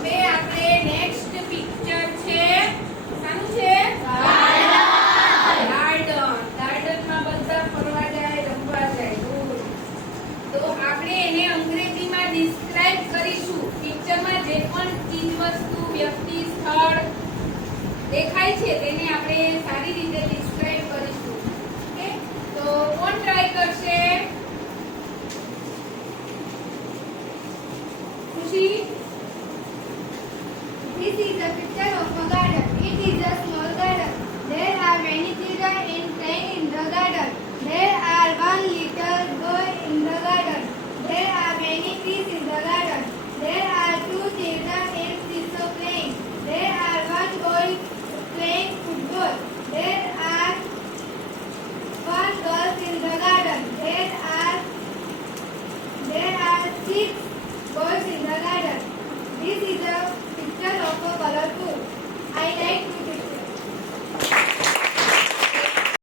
હવે આપણે next picture છે શાનું છે ગાર્ડનમાં બધા ફરવા જાય રમવા જાય તો આપણે એને અંગ્રેજીમાં ડિસ્ક્રાઇબ કરીશું પિક્ચરમાં જે પણ ચીજ વસ્તુ વ્યક્તિ સ્થળ દેખાય છે તેને આપણે સારી રીતે ડિસ્ક્રાઇબ કરીશું ઓકે તો કોણ ટ્રાય કરશે ખુશી This is a picture of a garden. It is a small garden. There are many children playing in the garden.